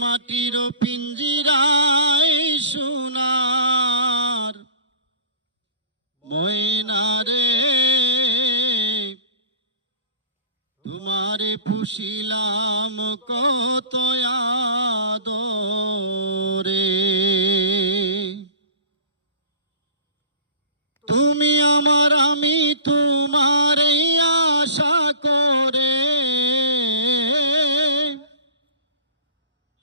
মাটির পিঞ্জিরায় সোনার ময়না রে, তোমারে পুষিলাম কত আদরে। তুমি আমার, আমি তোমার আশা করে।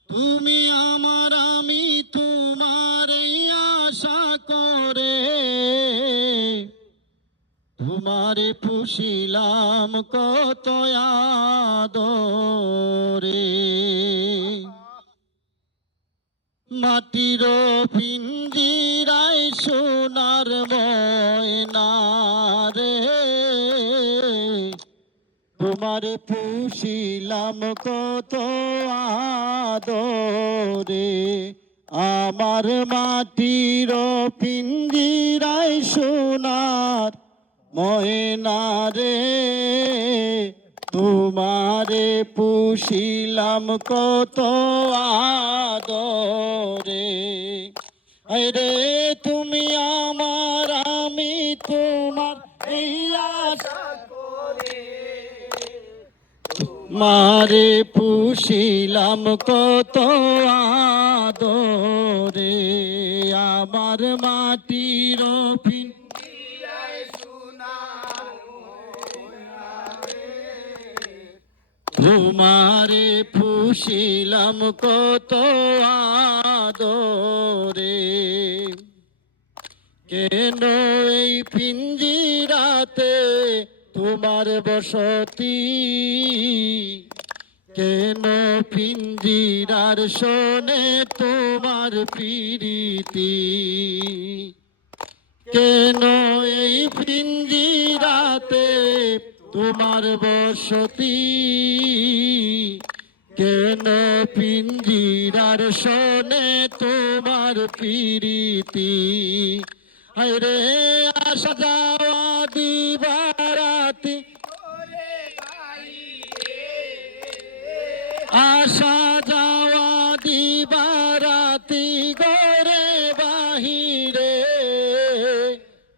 তুমি আমার, আমি তোমার আশা করে। তোমারে পুষিলাম কত আদরে। মাটির পিঞ্জিরায় সোনার ময়না রে, তোমারে পুষিলাম কত আদরে। আমার মাটির পিঞ্জিরায় সোনার ময়না রে, তোমারে পুষিলাম কত আদরে। আরে তুমি আমার, আমি তোমার এই আশা করে। মারে পুষিলাম কত আদরে। আমার মাটির পিঞ্জিরায় সোনার ময়না রে, তোমারে পুষিলাম কত আদরে। কেন এই পিঞ্জিরাতে তোমার বসতি, কেন পিঞ্জিরার শোনে তোমার প্রীতি। কেন এই পিঞ্জিরাতে তোমার বসতি, কেন পিঞ্জিরার শোনে তোমার প্রীতি। আরে আসা যাওয়া দিবারাতি, আসা যাওয়া দিবারাতি গরে বাহিরে।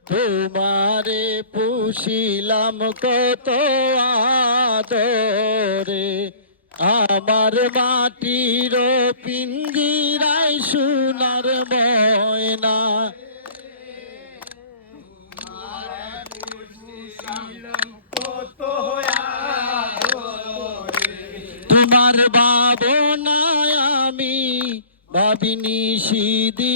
তোমারে পুষিলাম কত আদরে। আমার মাটির পিঞ্জিরায় সোনার ময়না, তোমার ভাবনায় আমি ভাবিনি সেদিন।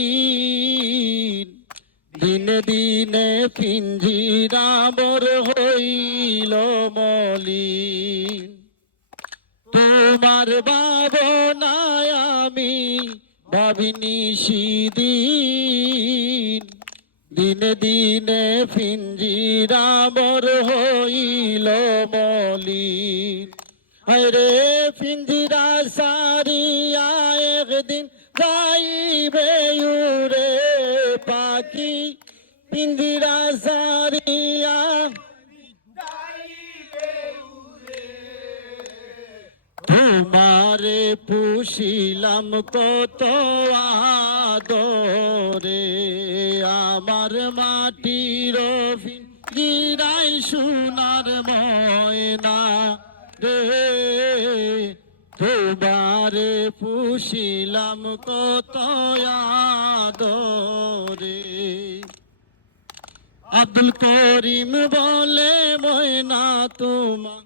দিনে দিনে পিঞ্জিরা মোর হইল মলিন। তোমার ভাবনায় আমি ভাবিনি সেদিন। দিনে দিনে পিঞ্জিরা মোর হইল মলিন। আরে পিঞ্জিরা সারিয়া একদিন যাইবে উড়ে পাখি। পিঞ্জিরা সারিয়া তোমারে পুষিলাম কত আদরে। আমার মাটির পিঞ্জিরায় সোনার ময়না রে, তোমারে পুষিলাম কত আদরে। আব্দুল করিম বলে ময়না তোমার